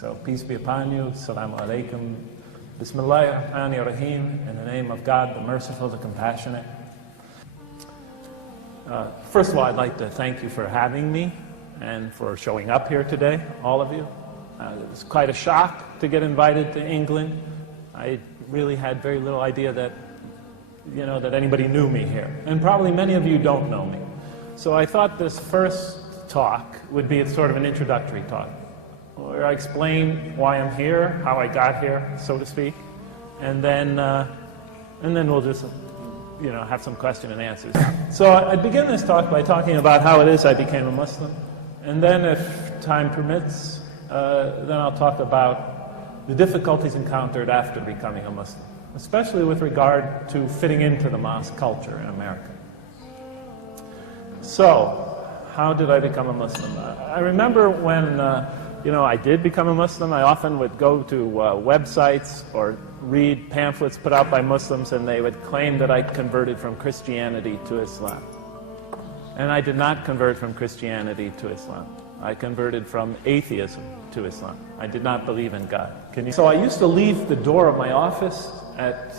So peace be upon you, Assalamu alaikum, Bismillahir Rahmanir Rahim, in the name of God, the merciful, the compassionate. First of all, I'd like to thank you for having me and for showing up here today, all of you. It was quite a shock to get invited to England. I really had very little idea that, that anybody knew me here. And probably many of you don't know me. So I thought this first talk would be sort of an introductory talk, where I explain why I'm here, how I got here, so to speak, and then we'll just have some question and answers. So I begin this talk by talking about how it is I became a Muslim, and then if time permits, then I'll talk about the difficulties encountered after becoming a Muslim, especially with regard to fitting into the mosque culture in America. So, how did I become a Muslim? I remember when I did become a Muslim, I often would go to websites or read pamphlets put out by Muslims, and they would claim that I converted from Christianity to Islam. And I did not convert from Christianity to Islam. I converted from atheism to Islam. I did not believe in God. So I used to leave the door of my office at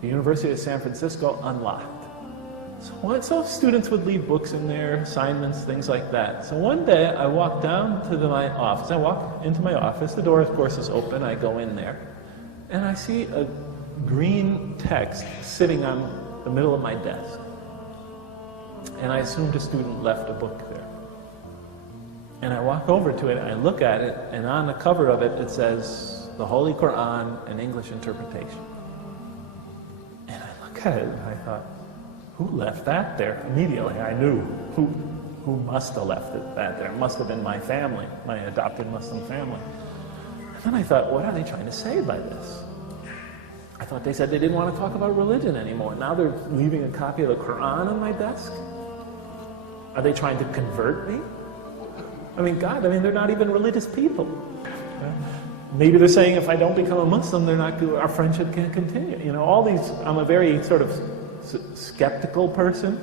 the University of San Francisco unlocked. So students would leave books in there, assignments, things like that. So one day I walked down to my office. I walk into my office. The door, of course, is open. I go in there. And I see a green text sitting on the middle of my desk. And I assumed a student left a book there. And I walk over to it, and I look at it, and on the cover of it, it says, the Holy Kur'an, an English interpretation. And I look at it, and I thought, who left that there? Immediately, I knew who must have left that there. It must have been my family, my adopted Muslim family. And then I thought, what are they trying to say by this? I thought they said they didn't want to talk about religion anymore. Now they're leaving a copy of the Quran on my desk? Are they trying to convert me? They're not even religious people. Maybe they're saying if I don't become a Muslim, our friendship can't continue. All these, I'm a very sort of skeptical person,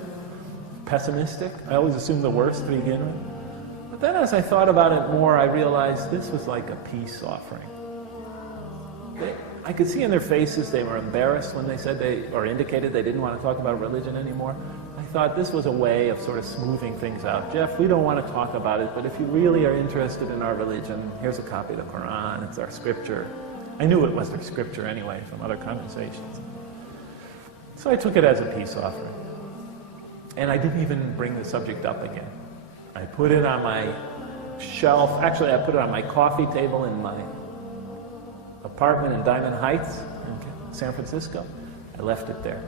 pessimistic. I always assume the worst to begin with. But then as I thought about it more, I realized this was like a peace offering. I could see in their faces they were embarrassed when they said indicated they didn't want to talk about religion anymore. I thought this was a way of sort of smoothing things out. Jeff, we don't want to talk about it, but if you really are interested in our religion, here's a copy of the Quran, it's our scripture. I knew it was their scripture anyway from other conversations. So I took it as a peace offering. And I didn't even bring the subject up again. I put it on my shelf. Actually, I put it on my coffee table in my apartment in Diamond Heights in San Francisco. I left it there.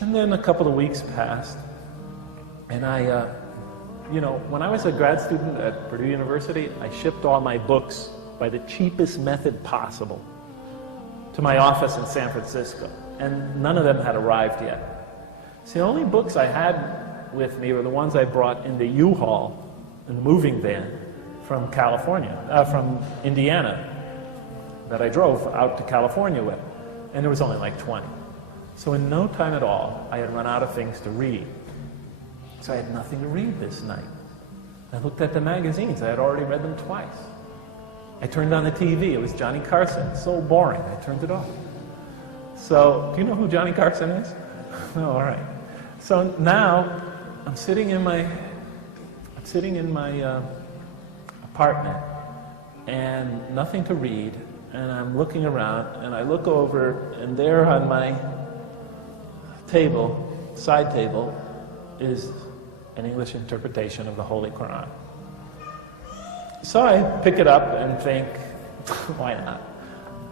And then a couple of weeks passed. And when I was a grad student at Purdue University, I shipped all my books by the cheapest method possible to my office in San Francisco. And none of them had arrived yet. So the only books I had with me were the ones I brought in the U-Haul, in the moving van, from from Indiana, that I drove out to California with. And there was only like 20. So in no time at all, I had run out of things to read. So I had nothing to read this night. I looked at the magazines. I had already read them twice. I turned on the TV. It was Johnny Carson. So boring. I turned it off. So, do you know who Johnny Carson is? No, all right. So now, I'm sitting in my apartment, and nothing to read, and I'm looking around, and I look over, and there on my side table, is an English interpretation of the Holy Quran. So I pick it up and think, why not?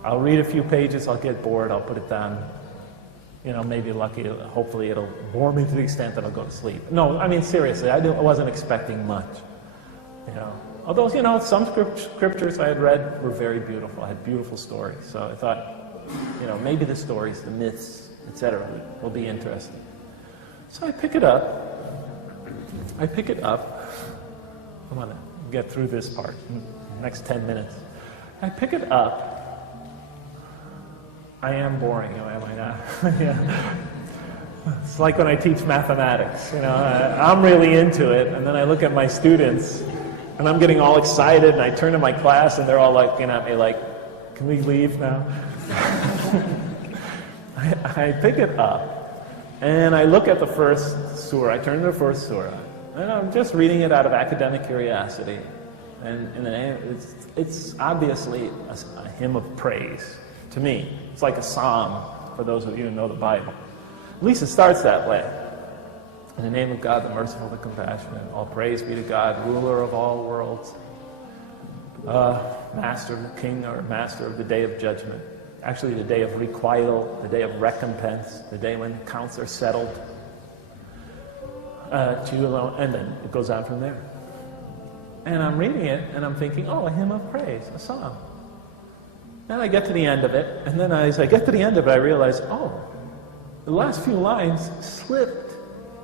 I'll read a few pages, I'll get bored, I'll put it down. Maybe lucky, hopefully it'll bore me to the extent that I'll go to sleep. No, seriously, I wasn't expecting much. Although, some scriptures I had read were very beautiful, I had beautiful stories. So I thought, maybe the stories, the myths, etc. will be interesting. So I pick it up. I want to get through this part, next 10 minutes. I pick it up. I am boring, am I not? Yeah. It's like when I teach mathematics. I'm really into it, and then I look at my students, And I'm getting all excited, and I turn to my class, and they're all looking at me like, can we leave now? I pick it up, and I look at the first surah. I turn to the first surah, and I'm just reading it out of academic curiosity. And it's obviously a hymn of praise to me. It's like a psalm for those of you who know the Bible. At least it starts that way. In the name of God, the merciful, the compassionate, all praise be to God, ruler of all worlds, master, king, or master of the day of judgment. Actually, the day of requital, the day of recompense, the day when accounts are settled. To you alone, and then it goes on from there. And I'm reading it, and I'm thinking, oh, a hymn of praise, a song. And I get to the end of it, and then as I get to the end of it, I realize, oh, the last few lines slipped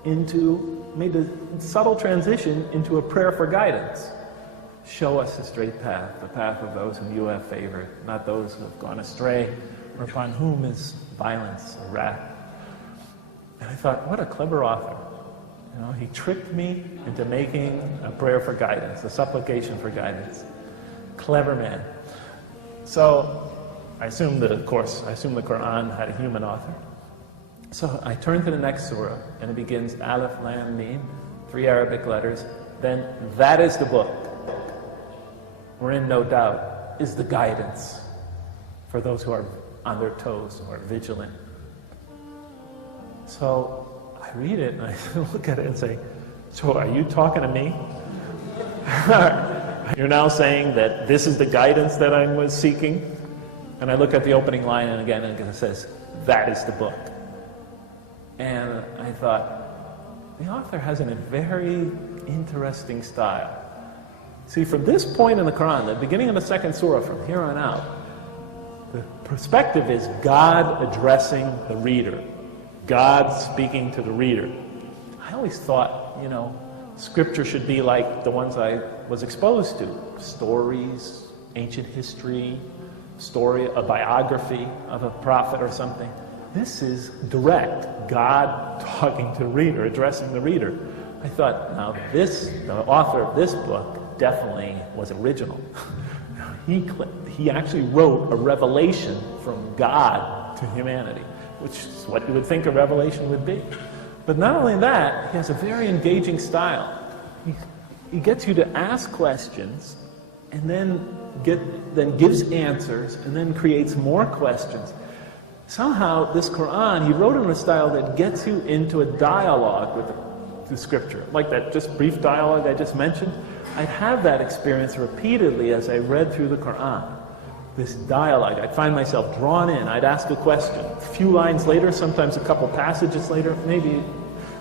made a subtle transition into a prayer for guidance. Show us the straight path, the path of those whom you have favored, not those who have gone astray, or upon whom is violence or wrath. And I thought, what a clever author. You know, he tricked me into making a prayer for guidance, a supplication for guidance. Clever man. So I assumed the Quran had a human author. So I turn to the next surah, and it begins Alif, Lam, Mim, 3 Arabic letters. Then that is the book, wherein no doubt is the guidance for those who are on their toes or vigilant. So I read it and I look at it and say, so are you talking to me? You're now saying that this is the guidance that I was seeking? And I look at the opening line, and again it says, that is the book. And I thought, the author has a very interesting style. See, from this point in the Quran, the beginning of the second surah, from here on out, the perspective is God addressing the reader. God speaking to the reader. I always thought, you know, scripture should be like the ones I was exposed to. Stories, ancient history, a biography of a prophet or something. This is direct, God talking to the reader, addressing the reader. I thought, now the author of this book definitely was original. He actually wrote a revelation from God to humanity, which is what you would think a revelation would be. But not only that, he has a very engaging style. He gets you to ask questions, and then gives answers, and then creates more questions. Somehow, this Quran, he wrote in a style that gets you into a dialogue with the scripture. Like that just brief dialogue I just mentioned. I'd have that experience repeatedly as I read through the Quran. This dialogue, I'd find myself drawn in. I'd ask a question. A few lines later, sometimes a couple passages later, maybe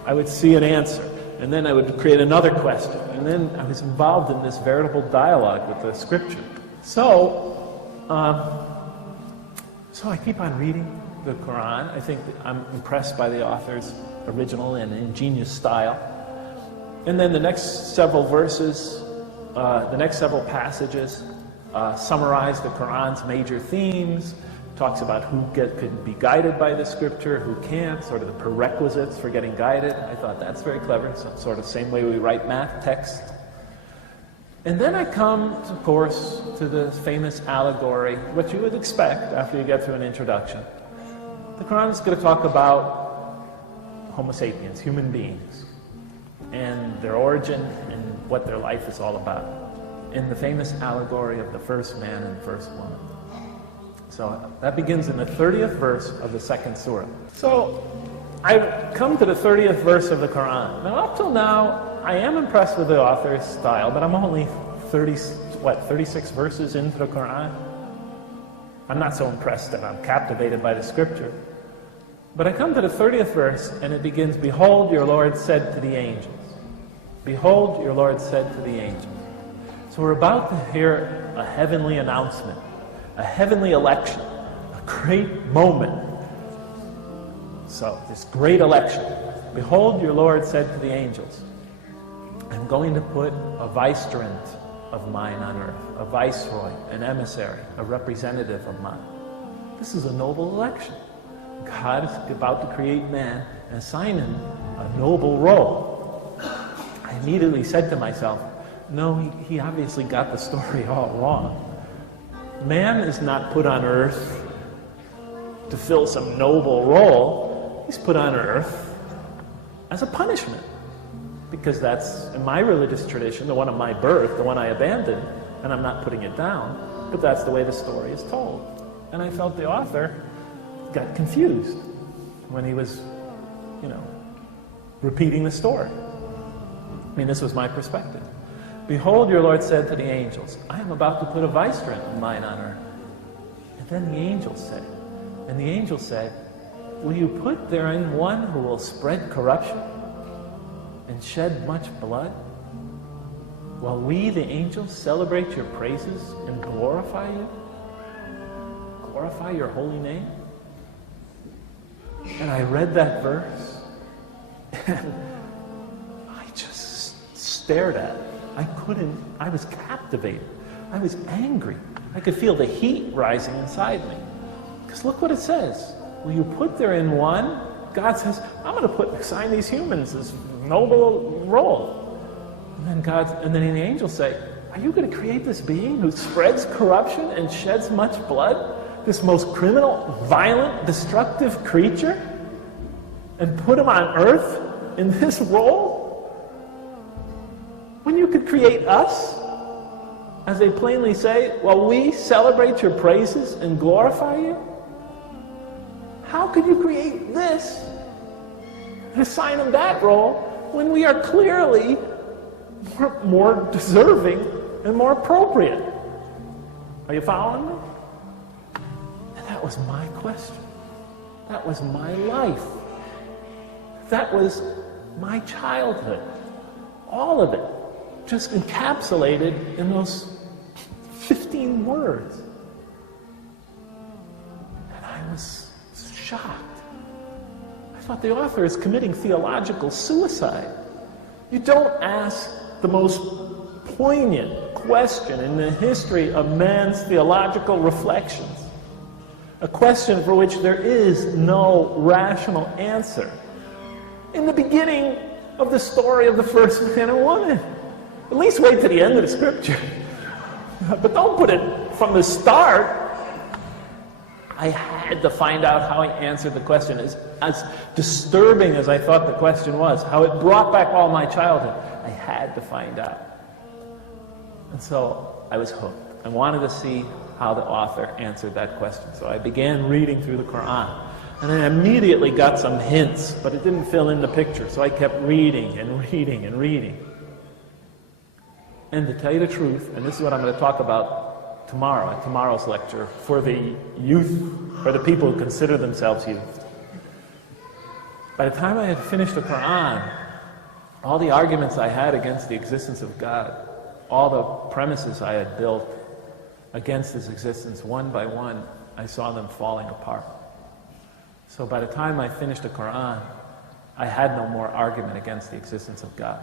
I would see an answer. And then I would create another question. And then I was involved in this veritable dialogue with the scripture. So I keep on reading the Quran. I think I'm impressed by the author's original and ingenious style. And then the next several verses, the next several passages summarize the Quran's major themes, talks about who could be guided by the scripture, who can't, sort of the prerequisites for getting guided. I thought that's very clever. It's sort of the same way we write math text. And then I come, of course, to the famous allegory, what you would expect after you get through an introduction. The Quran is going to talk about Homo sapiens, human beings, and their origin and what their life is all about, in the famous allegory of the first man and first woman. So that begins in the 30th verse of the second surah. So I come to the 30th verse of the Quran. Now, up till now, I am impressed with the author's style, but I'm only 36 verses into the Quran. I'm not so impressed that I'm captivated by the scripture. But I come to the 30th verse, and it begins, "Behold, your Lord said to the angels." Behold, your Lord said to the angels. So we're about to hear a heavenly announcement, a heavenly election, a great moment. So, this great election. "Behold, your Lord said to the angels, I'm going to put a vicegerent of mine on earth, a viceroy, an emissary, a representative of mine." This is a noble election. God is about to create man and assign him a noble role. I immediately said to myself, no, he obviously got the story all wrong. Man is not put on earth to fill some noble role. He's put on earth as a punishment. Because that's, in my religious tradition, the one of my birth, the one I abandoned, and I'm not putting it down, but that's the way the story is told. And I felt the author got confused when he was, repeating the story. I mean, this was my perspective. Behold, your Lord said to the angels, I am about to put a vicegerent of mine on earth. And then the angels said, will you put therein one who will spread corruption and shed much blood, while we, the angels, celebrate your praises and glorify you? Glorify your holy name? And I read that verse, and I just stared at it. I was captivated. I was angry. I could feel the heat rising inside me. Because look what it says. Will you put therein one? God says, I'm going to assign these humans this noble role. And then the angels say, are you going to create this being who spreads corruption and sheds much blood? This most criminal, violent, destructive creature? And put him on earth in this role? When you could create us, as they plainly say, while we celebrate your praises and glorify you? How could you create this and assign him that role when we are clearly more deserving and more appropriate? Are you following me? And that was my question. That was my life. That was my childhood. All of it. Just encapsulated in those 15 words. And I was shocked. I thought the author is committing theological suicide. You don't ask the most poignant question in the history of man's theological reflections. A question for which there is no rational answer. In the beginning of the story of the first man and woman. At least wait to the end of the scripture. But don't put it from the start. I had to find out how he answered the question. As disturbing as I thought the question was, how it brought back all my childhood, I had to find out. And so I was hooked. I wanted to see how the author answered that question. So I began reading through the Kur'an. And I immediately got some hints, but it didn't fill in the picture. So I kept reading and reading and reading. And to tell you the truth, and this is what I'm going to talk about tomorrow, at tomorrow's lecture, for the youth, or the people who consider themselves youth. By the time I had finished the Quran, all the arguments I had against the existence of God, all the premises I had built against his existence, one by one, I saw them falling apart. So by the time I finished the Quran, I had no more argument against the existence of God.